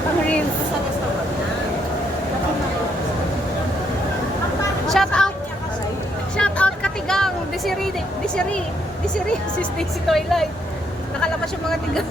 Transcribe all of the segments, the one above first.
Pang reels. Shout out. Shout out Katigang. Desiree. Si Stacy Twilight. Nakalabas yung mga tigang.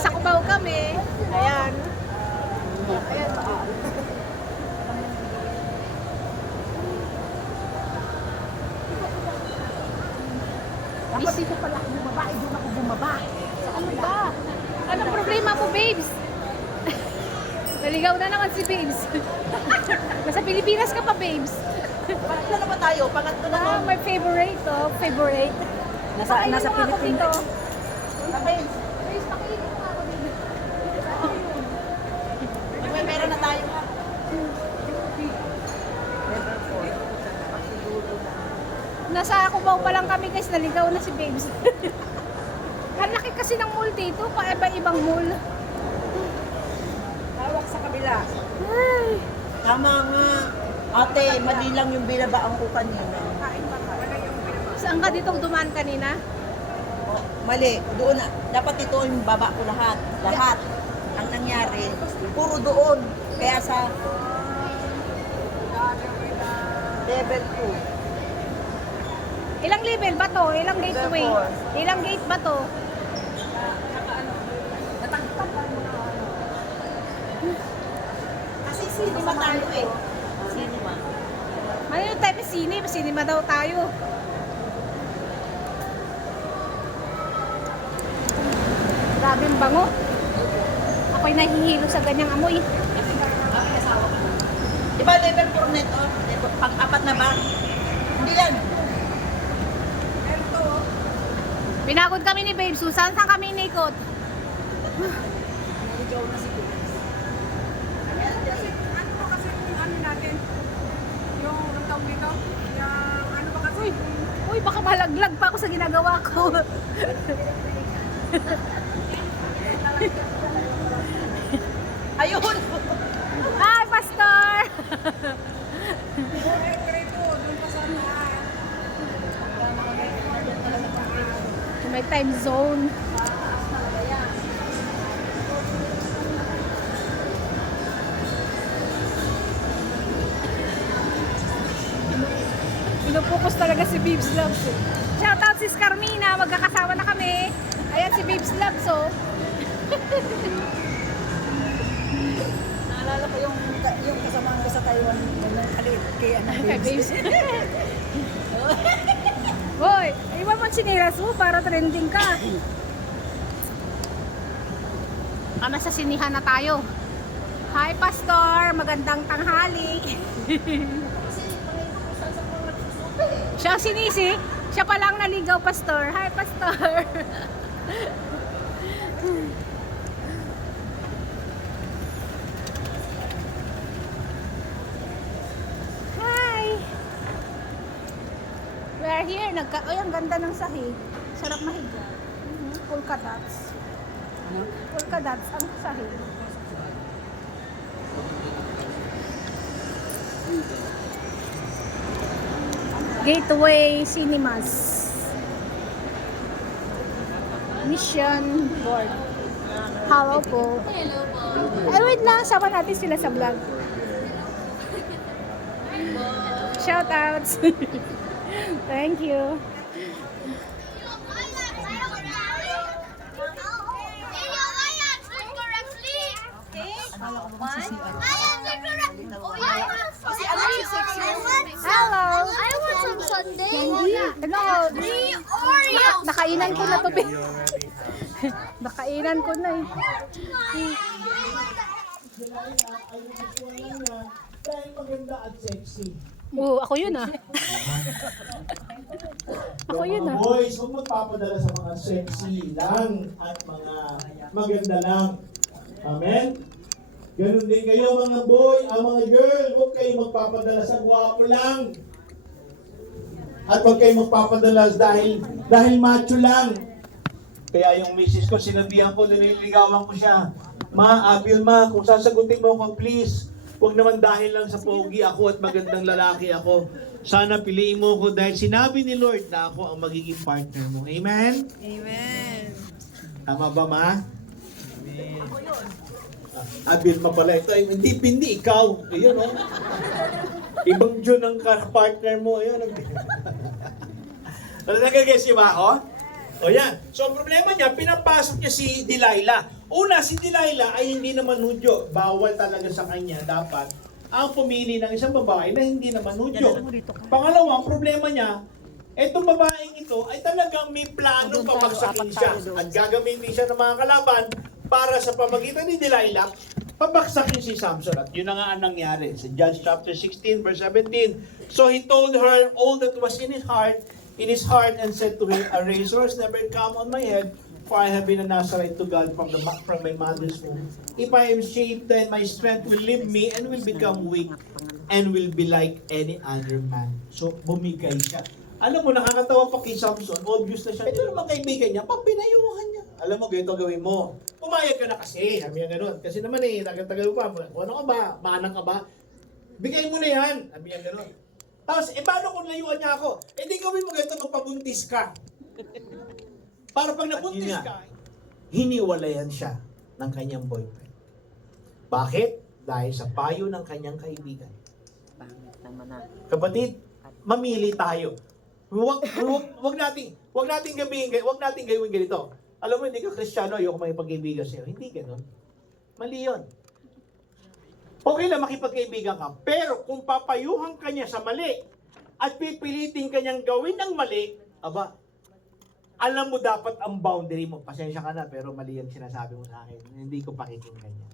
Sa Cubao kami. Ayan. Ayan ba? Dapat dito pala ako bumaba, doon ako bumaba. Ano ba? Anong problema mo, babes? Naligaw na naman si babes. Nasa Pilipinas ka pa, babes. Pangatlo na ba tayo? Pangatlo na Ah, my favorite, oh. Favorite. Nasa Pilipinas. Babes, pakilit mo ako dito. Meron na tayo. Nasa Cubao pa lang kami, guys. Naligaw na si babes. Ang laki kasi ng mall dito. Iba-ibang mall. Hawak sa kabila. Ay. Tama nga. Ate, mali lang yung binabaan ko kanina. Saan ka ditong dumaan kanina? Oh, mali. Doon na. Dapat ito yung baba ko lahat. Lahat. Ang nangyari, puro doon. Kaya sa level 2. Ilang level ba to? Ilang gateway? Level Ilang gate ba to? Kasi cinema tayo eh. Cinema. Ano tayo may cinema? Cinema daw tayo. Grabe ang bango. Ako'y nahihilo sa ganyang amoy. Diba level 4 neto? Pang-apat na ba? Hindi yan. Pinagod kami ni Babe Susan. Saan kami inikot? Ikaw na siguro. Ano ba kasi yung ano natin? Yung ang tawag dito? Yung ano ba kasi? Uy, baka malaglag pa ako sa ginagawa ko. Ayun! Hi, Pastor! Doon pa sa May time zone. Pinupokus talaga si Babes Loves. Shoutout sis Carmina, magkakasama na kami. Ayan si Babes Loves, oh. Naalala ko yung kasamahan ko sa Taiwan nung kalit kay ano, Kay babes. Babes. Hoy, iba mo siniras mo para trending ka. Nasa sinihan na tayo. Hi, Pastor. Magandang tanghali. Siya ang sinisi. Siya pa lang naligaw, Pastor. Hi, Pastor. Hi. We are here. Ay, ang ganda ng sahig. Sarap mahiga. Polka dots. Polka dots ang sahig. Gateway Cinemas. Mission board. Hello po. Ay, wait lang. Sama natin sila sa vlog. Shoutouts. Thank you. Kasi ano yung sexy? Hello. I want some sundae. Hello. Nakainan ko na to, be. Nakainan ko na eh. Dahil maganda at sexy. Oo, ako yun ah. Ako yun ah. Mga boys, huwag magpapadala sa mga sexy lang at mga maganda lang. Amen? Ganun din kayo mga boy, ang mga girl, huwag kayo magpapadala sa gwapo lang. At huwag kayo magpapadala dahil macho lang. Kaya yung misis ko, sinabihan ko, nililigawan ko siya. Ma, Vilma, kung sasagutin mo ako, please, huwag naman dahil lang sa pogi ako at magandang lalaki ako. Sana piliin mo ko dahil sinabi ni Lord na ako ang magiging partner mo. Amen? Amen. Tama ba, ma? Vilma pala ito. Ay, hindi, ikaw. Ayun, oh. Ibang June ang partner mo. Ayun. Ano nagagay si ma, oh? O yan. So, ang problema niya, pinapasok niya si Delilah. Una, si Delilah ay hindi naman hudyo. Bawal talaga sa kanya. Dapat ang pumili ng isang babae na hindi naman hudyo. Pangalawa, ang problema niya, etong babaeng ito ay talagang may planong pabagsakin siya. At gagamitin siya ng mga kalaban para sa pamagitan ni Delilah, pabagsakin si Samson. At yun na nga ang nangyari. Sa Judges chapter 16, verse 17. So he told her all that was in his heart, and said to her, a razor has never come on my head, for I have been a Nazarite to God from my mother's womb. If I am shaved, then my strength will leave me and will become weak and will be like any other man. So, bumigay siya. Alam mo, nakakatawa pa kay Samson, obvious na siya. Ito naman kaibigan niya, papinayuhan niya. Alam mo, ganito gawin mo. Pumayag ka na kasi, sabi niya gano'n. Kasi naman nagatagal pa. Ano ka ba? Manang ka ba? Bigay mo na yan. Sabi niya gano'n. Tapos, paano kung layuan niya ako? Di gawin mo ganito, magpabuntis ka. Para pag nabuntis ka, hiniwalayan siya ng kanyang boyfriend. Bakit? Dahil sa payo ng kanyang kaibigan. Kapatid, mamili tayo. Wag nating gawin ganito. Alam mo, hindi ka Kristiyano, ayoko makipag-kaibigan sa'yo. Hindi ganun. Mali yun. Okay lang makipagkaibigan ka, pero kung papayuhan ka niya sa mali at pipilitin ka niyang gawin ng mali, aba, alam mo dapat ang boundary mo. Pasensya ka na, pero mali ang sinasabi mo sa akin. Hindi ko pakikinggan niya.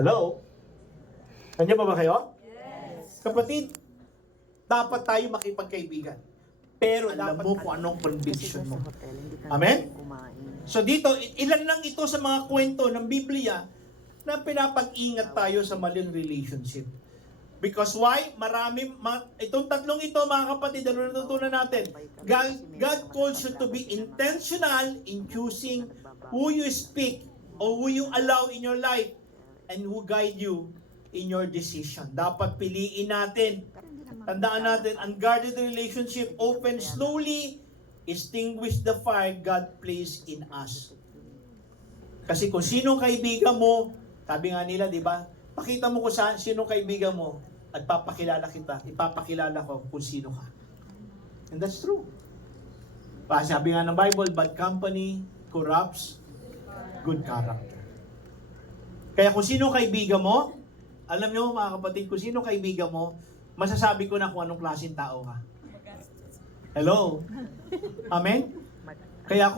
Hello? Kanya ba kayo? Yes. Kapatid, dapat tayo makipagkaibigan. Pero alam mo kung anong conviction mo. Amen? So dito, ilan lang ito sa mga kwento ng Biblia na pinapag-ingat tayo sa maling relationship. Because why? Itong tatlong ito, mga kapatid, ano natutunan natin? God calls you to be intentional in choosing who you speak or who you allow in your life and who guide you in your decision. Dapat piliin natin. Tandaan natin, unguarded relationship open slowly, extinguish the fire God placed in us. Kasi kung sino kaibigan mo, sabi nga nila, di ba? Pakita mo kung sino kaibigan mo at papakilala kita. Ipapakilala ko kung sino ka. And that's true. Sabi nga ng Bible, bad company corrupts good character. Kaya kung sino kaibigan mo, alam nyo mga kapatid, kung sino kaibigan mo, masasabi ko na kung anong klaseng tao ka. Hello? Amen? Kaya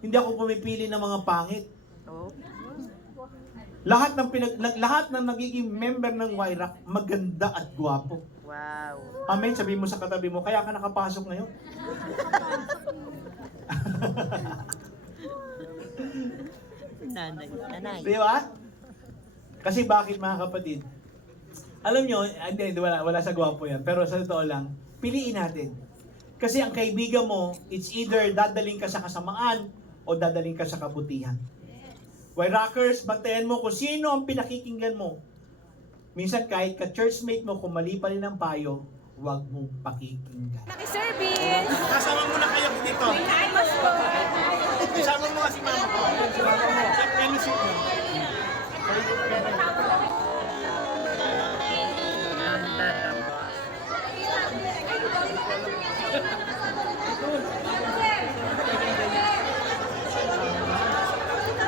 hindi ako pumipili ng mga pangit. Lahat ng nagiging member ng YRAC, maganda at gwapo. Wow. Amen? Sabihin mo sa katabi mo, kaya ka nakapasok ngayon. Nanay. Di ba? Kasi bakit mga kapatid? Alam nyo, wala sa gwapo yan, pero sa totoo lang, piliin natin. Kasi ang kaibigan mo, it's either dadaling ka sa kasamaan o dadaling ka sa kabutihan. Why rockers, bantayan mo kung sino ang pinakikinggan mo. Minsan kahit ka-churchmate mo, kung mali pa rin ang payo, huwag mong pakikinggan. Naki-service! Kasama mo na kayo dito. Kasama mo nga si mama ko. Sa fellowship mo.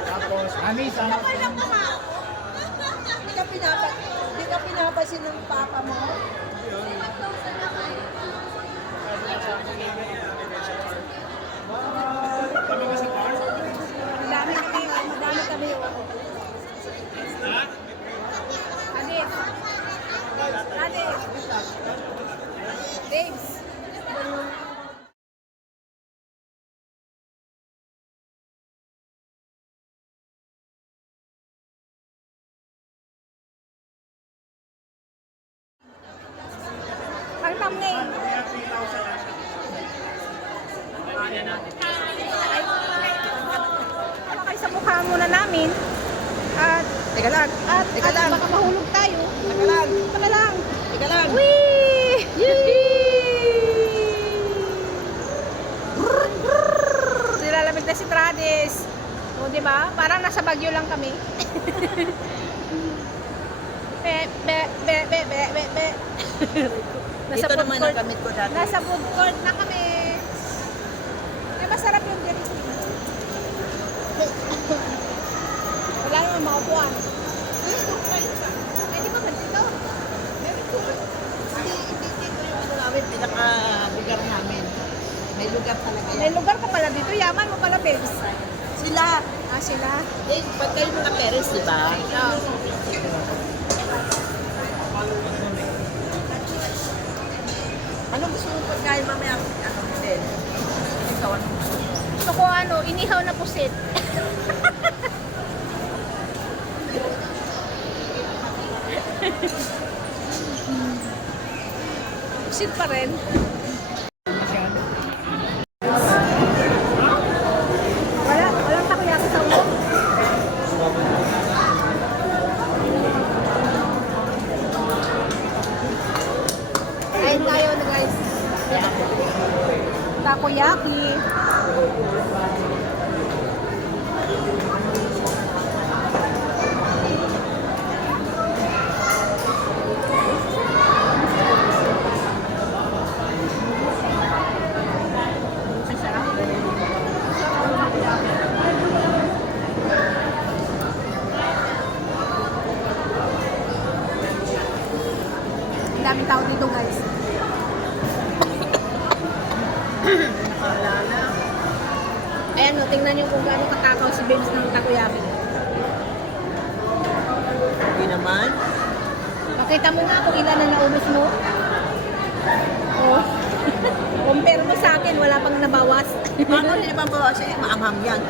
Tapos, Ami, sama ko. Hindi ka pinapasin ng papa mo? Madami kami. Hadith. Babes. Ang thumbnail. Ano kayo sa mukha muna namin? At Teka lang. Teka lang. baka mahulog tayo. Teka lang. Teka lang. Teka lang. Whee! Nilalamig na si Trades. O, di ba? Parang nasa Baguio lang kami. Be, be, be, be, be, be, be. Ito food naman ang court. gamit ko dati. Nasa food court na kami. Ay, masarap yung ganito. Wala naman mga buwan. Ay, di ba ganito? Hindi dito yung ano namin, pinaka-lugar namin. May lugar talaga May yan. lugar ka pala dito. Yaman mo pala, babes. Sila, Ah, sila. eh, pag kayo mga parents, di ba? Anong gusto mo pagkain mamaya? Ano, din? Ikaw, ano gusto mo? Gusto ko ano, inihaw na pusit. Pusit pa rin. Walang takoyaki sa ulo. Ayun tayo na guys. Takoyaki. Ang daming tao dito guys. Ayan o, tingnan niyo kung gaano kakakaw si Babes ng takoyaki. Hindi naman. Pakita mo nga kung ilan na naubos mo. Oh. Compare mo sa akin, wala pang nabawas. Ano, hindi naman ba kasi maanghang yan.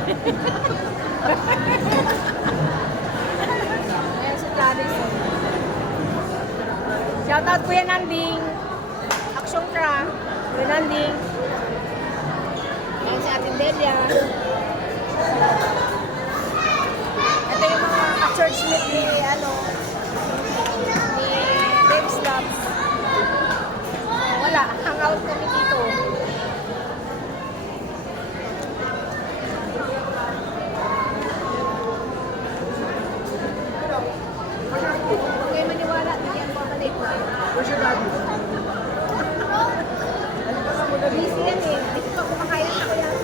Ayan si Gladys. Shoutout Kuya Nanding. Action Tra. Kuya Nanding. Ayan si Ate Delia. Ito yung mga ka-church mate ni Babes Labs. Wala, hangout kami dito. Huwag kayo maniwala, bigyan ko balik. Where's your daddy? Busy yan eh. Ito pa kumakain ako yan.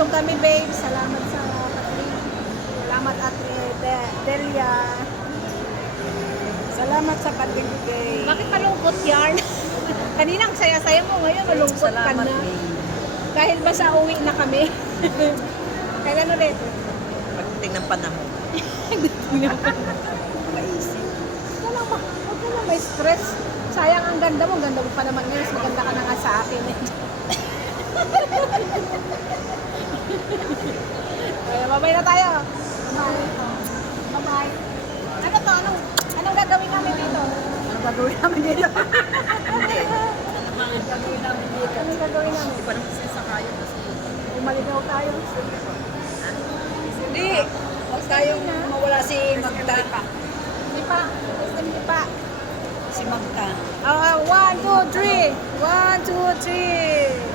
Nabusog kami, babe. Salamat sa Catherine. Salamat, Ate Delia. Salamat sa pagbibigay. Bakit malungkot yarn? Kaninang saya-saya mo, ngayon malungkot ka na. Dahil ba sa uwi na kami? Kailan ulit? Pagdating ng panahon. Maisip. Huwag ka lang may stress. Sayang ang ganda mo. Ganda mo pa naman ngayon. Mas maganda ka na nga sa akin. Kaya babay na tayo. Bye. Bye-bye. Ano to? Anong gagawin namin dito? Anong gagawin namin dito? Anong gagawin namin dito? Anong gagawin namin? Di pa naman sasakayan kasi. Umaligaw tayo. Hindi. Huwag tayong mawala si Magda. Hindi pa. Hindi pa. Si Magda. 1, 2, 3. 1, 2, 3.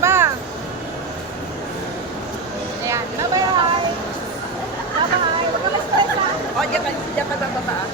Diba? Ayan. Bye-bye. Bye-bye. Huwag ka ma-stress ha. O, diyan pa bababa.